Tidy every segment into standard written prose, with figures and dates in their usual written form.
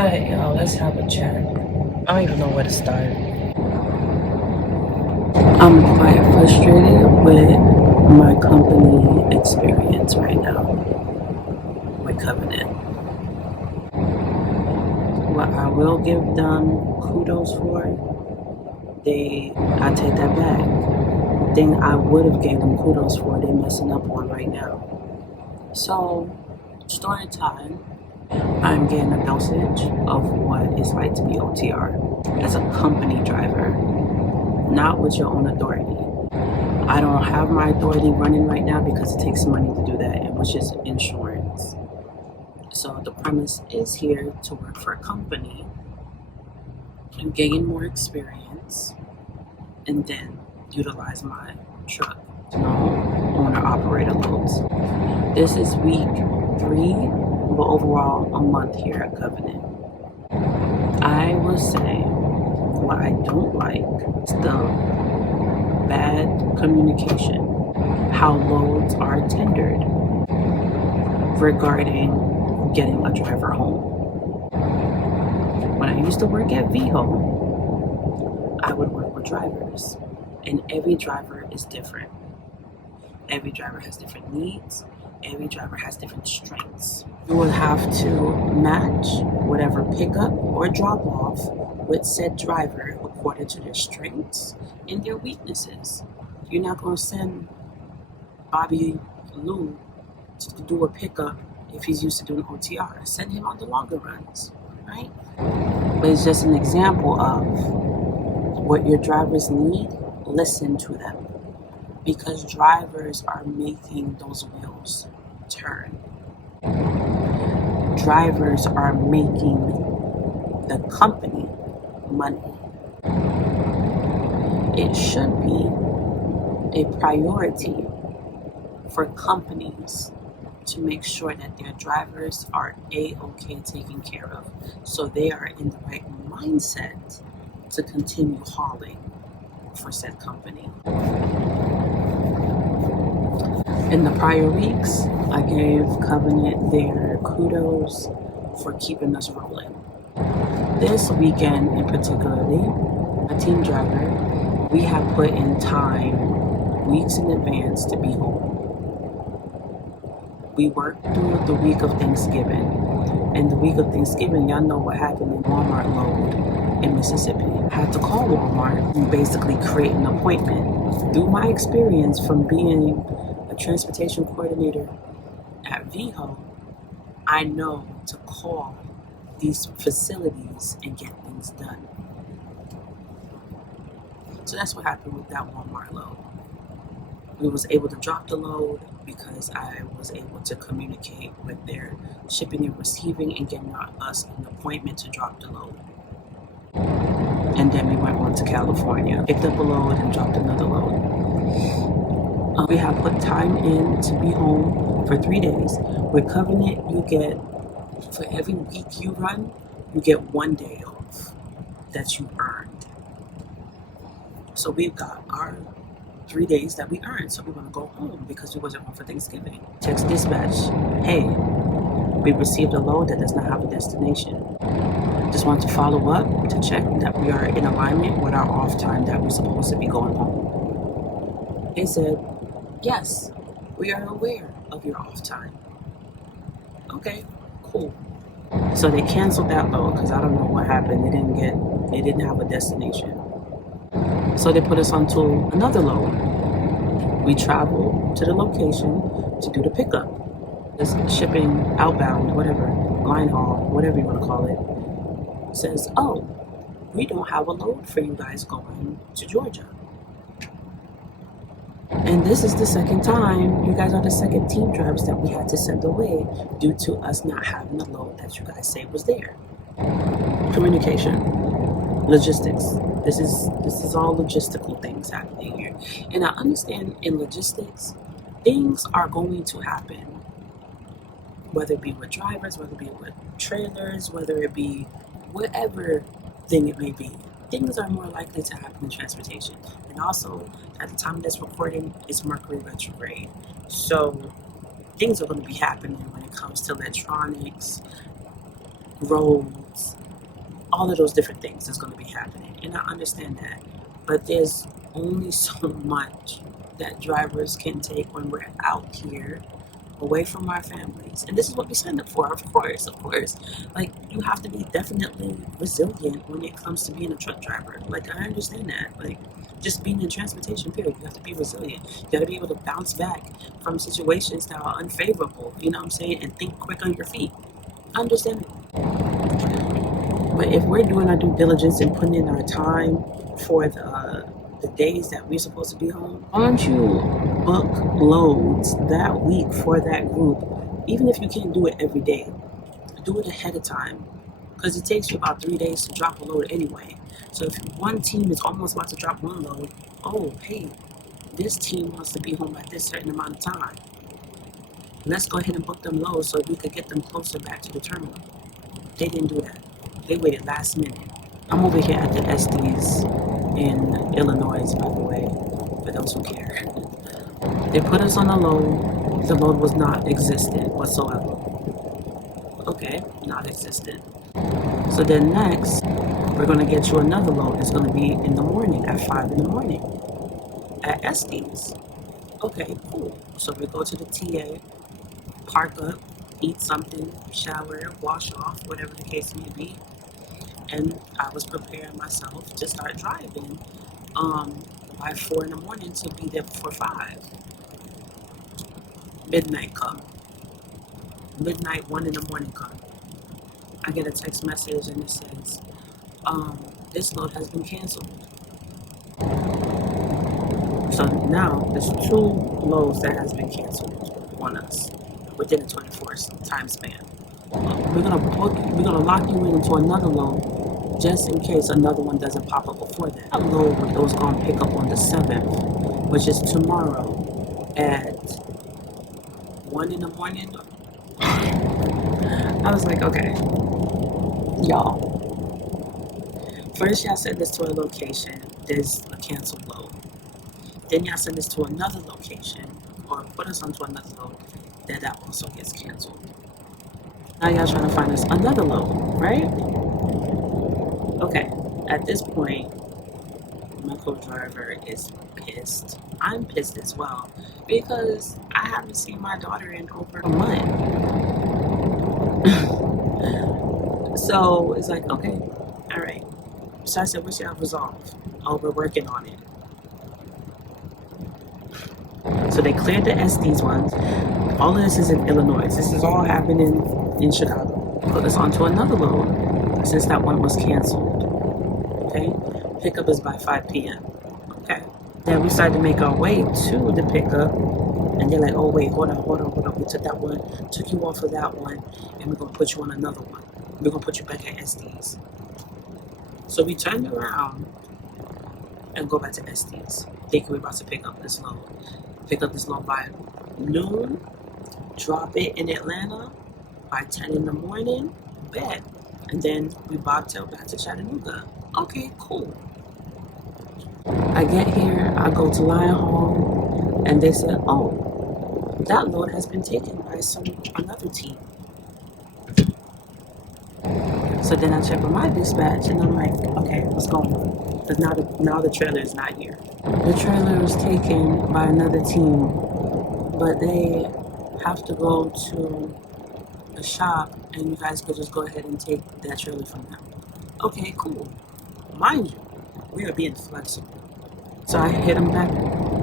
Alright, y'all, let's have a chat. I don't even know where to start. I'm quite frustrated with my company experience right now with Covenant. What I will give them kudos for, I take that back. The thing I would have gave them kudos for, they're messing up on right now. So, story time. I'm getting a dosage of what it's like to be OTR as a company driver, not with your own authority. I don't have my authority running right now because it takes money to do that, and which is insurance. So the premise is here to work for a company and gain more experience and then utilize my truck to owner-operator loads. This is week 3, but overall a month here at Covenant. I will say what I don't like is the bad communication, how loads are tendered regarding getting a driver home. When I used to work at VHO, I would work with drivers, and every driver is different. Every driver has different needs. Every driver has different strengths. You will have to match whatever pickup or drop off with said driver according to their strengths and their weaknesses. You're not going to send Bobby Lou to do a pickup if he's used to doing OTR. Send him on the longer runs, right? But it's just an example of what your drivers need. Listen to them, because drivers are making those wheels turn. Drivers are making the company money. It should be a priority for companies to make sure that their drivers are A-okay taken care of, so they are in the right mindset to continue hauling for said company. In the prior weeks, I gave Covenant their kudos for keeping us rolling. This weekend in particularly, a team driver, we have put in time weeks in advance to be home. We worked through the week of Thanksgiving. And the week of Thanksgiving, y'all know what happened in Walmart load in Mississippi. I had to call Walmart and basically create an appointment. Through my experience from being a transportation coordinator at VHO, I know to call these facilities and get things done. So that's what happened with that Walmart load. We was able to drop the load because I was able to communicate with their shipping and receiving and getting us an appointment to drop the load. And then we went on to California, picked up a load and dropped another load. We have put time in to be home for 3 days. With Covenant, you get, for every week you run, you get 1 day off that you earned. So we've got our 3 days that we earned, so we want to go home because we wasn't home for Thanksgiving. Text dispatch, hey, we received a load that does not have a destination. Just want to follow up to check that we are in alignment with our off time that we're supposed to be going home. They said, yes, we are aware of your off time. Okay, cool. So they canceled that load because I don't know what happened. They didn't have a destination. So they put us onto another load. We traveled to the location to do the pickup. This shipping outbound, whatever, line haul, whatever you want to call it, says, oh, we don't have a load for you guys going to Georgia. And this is the second time, you guys are the second team drivers that we had to send away due to us not having the load that you guys say was there. Communication, logistics. This is all logistical things happening here. And I understand in logistics, things are going to happen. Whether it be with drivers, whether it be with trailers, whether it be whatever thing it may be. Things are more likely to happen in transportation. And also, at the time of this recording, it's Mercury retrograde. So things are going to be happening when it comes to electronics, roads, All of those different things is going to be happening, and I understand that. But there's only so much that drivers can take when we're out here away from our families. And this is what we signed up for, of course, of course. Like, you have to be definitely resilient when it comes to being a truck driver. Like, I understand that. Like, just being in transportation, period. You have to be resilient. You got to be able to bounce back from situations that are unfavorable, you know what I'm saying? And think quick on your feet. I understand it. But if we're doing our due diligence and putting in our time for the days that we're supposed to be home, why don't you book loads that week for that group? Even if you can't do it every day, do it ahead of time, because it takes you about 3 days to drop a load anyway. So if one team is almost about to drop one load, oh hey, this team wants to be home at this certain amount of time. Let's go ahead and book them loads so we could get them closer back to the terminal. They didn't do that. They waited last minute. I'm over here at the Estes in Illinois, by the way, for those who care. They put us on a load. The load was not existent whatsoever. Okay, not existent. So then next, we're going to get you another load. It's going to be in the morning, at 5 in the morning, at Estes. Okay, cool. So we go to the TA, park up, eat something, shower, wash off, whatever the case may be. And I was preparing myself to start driving by 4 in the morning to be there before 5. Midnight come. Midnight, 1 in the morning come. I get a text message and it says, this load has been canceled. So now there's 2 loads that has been canceled on us within a 24 time span. We're gonna lock you into another load just in case another one doesn't pop up before that. That load was gonna pick up on the 7th, which is tomorrow at 1 in the morning. I was like, okay, y'all. First, y'all send this to a location. There's a canceled load. Then y'all send this to another location, or put us onto another load that also gets canceled. Now y'all trying to find us another load, right? Okay. At this point, my co-driver is pissed. I'm pissed as well because I haven't seen my daughter in over a month. So it's like, okay, all right. So I said, what's your resolve? Oh, we're working on it. So they cleared the Estes ones. All of this is in Illinois. This is all happening in Chicago. Put us onto another load since that one was canceled. Okay? Pickup is by 5 p.m. Okay. Then we started to make our way to the pickup. And they're like, oh, wait, hold on. We took that one, took you off of that one, and we're going to put you on another one. We're going to put you back at Estes. So we turned around and go back to Estes, thinking we're about to pick up this load. Pick up this load by noon, drop it in Atlanta by 10 in the morning, bet. And then we bobtail back to Chattanooga. Okay, cool. I get here, I go to Lion Hall, and they said, oh, that load has been taken by another team. So then I check with my dispatch, and I'm like, okay, what's going on? Because now the trailer is not here. The trailer was taken by another team, but they have to go to a shop, and you guys could just go ahead and take that trailer from them. Okay, cool. Mind you, we are being flexible. So I hit them back,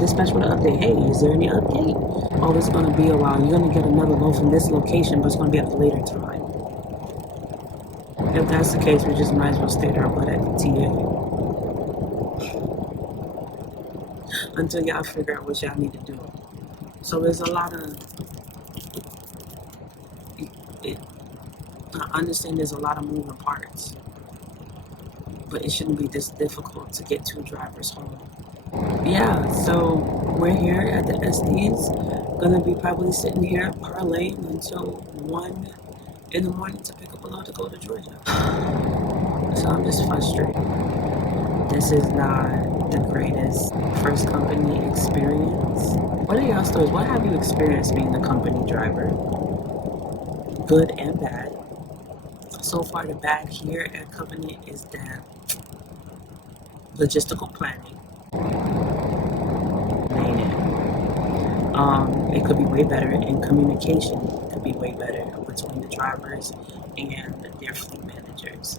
dispatch with an update. Hey, is there any update? Oh, it's going to be a while. You're going to get another load from this location, but it's going to be at a later time. If that's the case, we just might as well stay there but at the TA. Until y'all figure out what y'all need to do. So there's a lot of... I understand there's a lot of moving parts. But it shouldn't be this difficult to get 2 drivers home. Yeah, so we're here at the Estes. Gonna be probably sitting here parlaying until 1 in the morning to pick up a load to go to Georgia. So I'm just frustrated. This is not the greatest first company experience. What are y'all stories? What have you experienced being the company driver? Good and bad. So far, the bad here at Covenant is that logistical planning ain't it. It could be way better, and communication could be way better between the drivers and their fleet managers.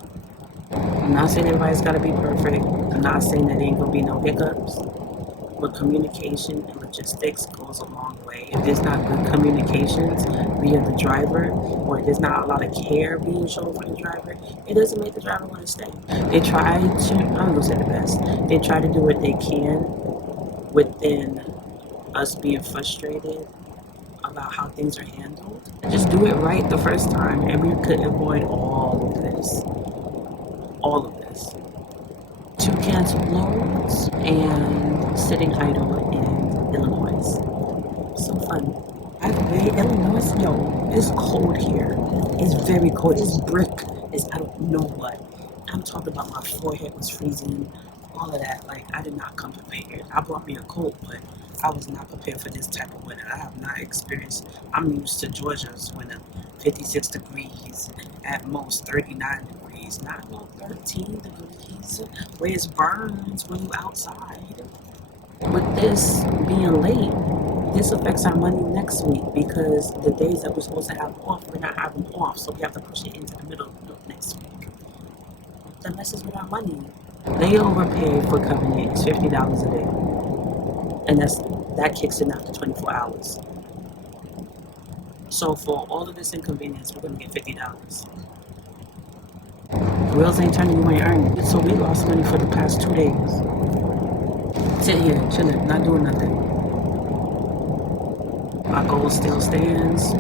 I'm not saying everybody's got to be perfect. I'm not saying that there ain't gonna be no hiccups. But communication and logistics goes a long way. If there's not good communications via the driver, or if there's not a lot of care being shown for the driver, it doesn't make the driver want to stay. They try to, I'm gonna say the best, they try to do what they can within us being frustrated about how things are handled. Just do it right the first time, and we could avoid all of this. All of this. 2 canceled loads and sitting idle in Illinois. So fun. By the way, Illinois, yo, it's cold here. It's very cold. It's brick. It's I don't know what. I'm talking about my forehead was freezing, all of that. Like, I did not come prepared. I brought me a coat, but I was not prepared for this type of weather. I have not experienced, I'm used to Georgia's winter, 56 degrees, at most 39 degrees, not no 13 degrees, where it burns when you outside. With this being late, this affects our money next week because the days that we're supposed to have off, we're not having off, so we have to push it into the middle of next week. That messes with our money. They overpay for Covenant. It's $50 a day, and that kicks in after 24 hours. So for all of this inconvenience, we're gonna get $50. Wheels ain't turning, you ain't earning. So we lost money for the past 2 days. Sitting here, chilling, not doing nothing. My goal still stands.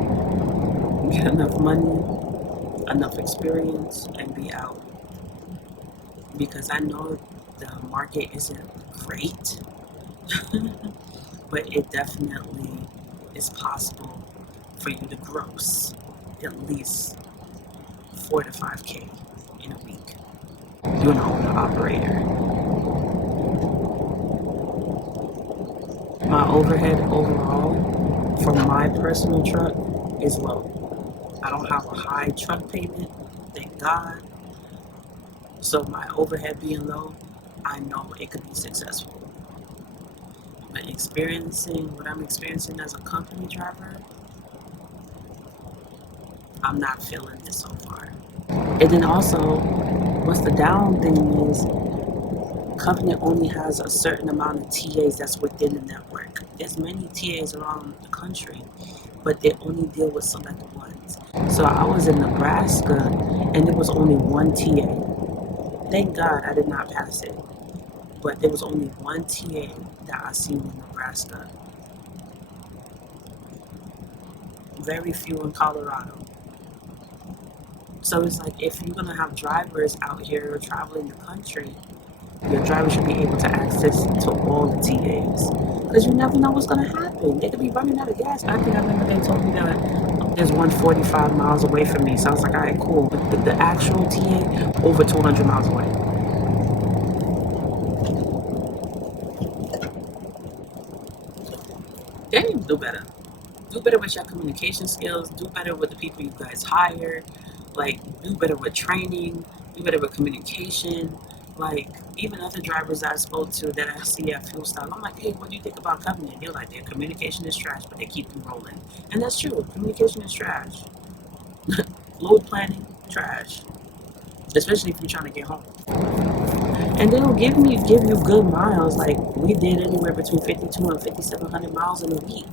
Get enough money, enough experience, and be out. Because I know the market isn't great, but it definitely is possible for you to gross at least 4 to 5K in a week. You're an owner operator. My overhead overall for my personal truck is low. I don't have a high truck payment, thank God. So my overhead being low, I know it could be successful. But experiencing what I'm experiencing as a company driver, I'm not feeling it so far. And then also, what's the down thing is, Covenant only has a certain amount of TAs that's within the network. There's many TAs around the country, but they only deal with select ones. So I was in Nebraska, and there was only one TA. Thank God I did not pass it. But there was only one TA that I seen in Nebraska. Very few in Colorado. So it's like, if you're gonna have drivers out here traveling the country, your driver should be able to access to all the TAs. Because you never know what's gonna happen. They could be running out of gas. I think I remember they told me that there's one 45 miles away from me. So I was like, all right, cool. But the actual TA, over 200 miles away. They need to do better. Do better with your communication skills. Do better with the people you guys hire. Like, do better with training. Do better with communication. Like, even other drivers I spoke to that I see at Fuel Stop, I'm like, hey, what do you think about Covenant? They're like, their communication is trash, but they keep them rolling. And that's true. Communication is trash. Load planning, trash. Especially if you're trying to get home. And they'll give you good miles. Like, we did anywhere between 52 and 5,700 miles in a week.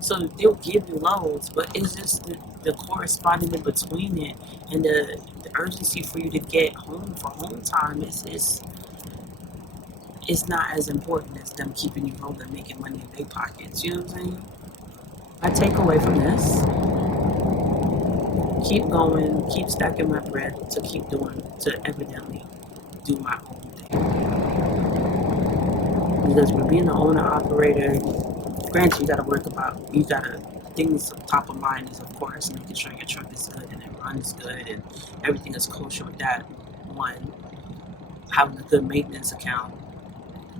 So they'll give you loads, but it's just the corresponding in between it, and the urgency for you to get home for home time is it's not as important as them keeping you home and making money in their pockets. You know what I'm saying? I take away from this, keep going, keep stacking my bread to keep doing, to evidently do my own thing. Because with being an owner operator, granted, you gotta, things top of mind is, of course, making sure your truck is good and it runs good and everything is kosher with that. One, having a good maintenance account,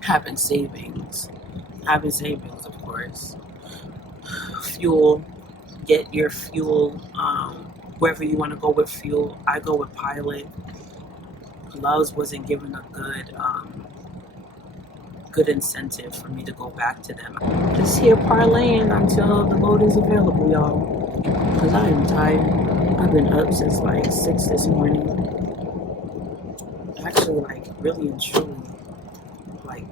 having savings, of course. Fuel, get your fuel wherever you want to go with fuel. I go with Pilot. Loves wasn't given a good incentive for me to go back to them. Just here parlaying until the load is available, y'all. Because I am tired. I've been up since like 6 this morning. Actually, like really and truly, like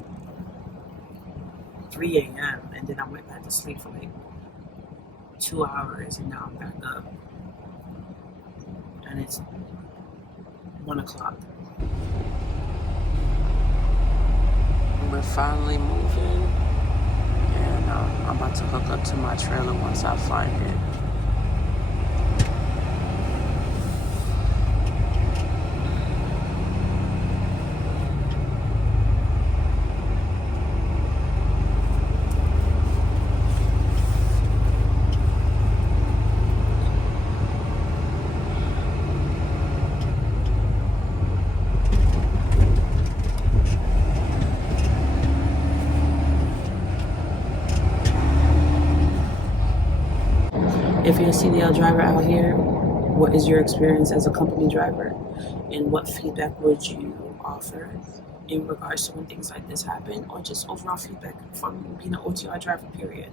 3 a.m. And then I went back to sleep for like 2 hours, and now I'm back up. And it's 1 o'clock. We're finally moving, and I'm about to hook up to my trailer once I find it. If you're a CDL driver out here, what is your experience as a company driver? And what feedback would you offer in regards to when things like this happen, or just overall feedback from being an OTR driver, period?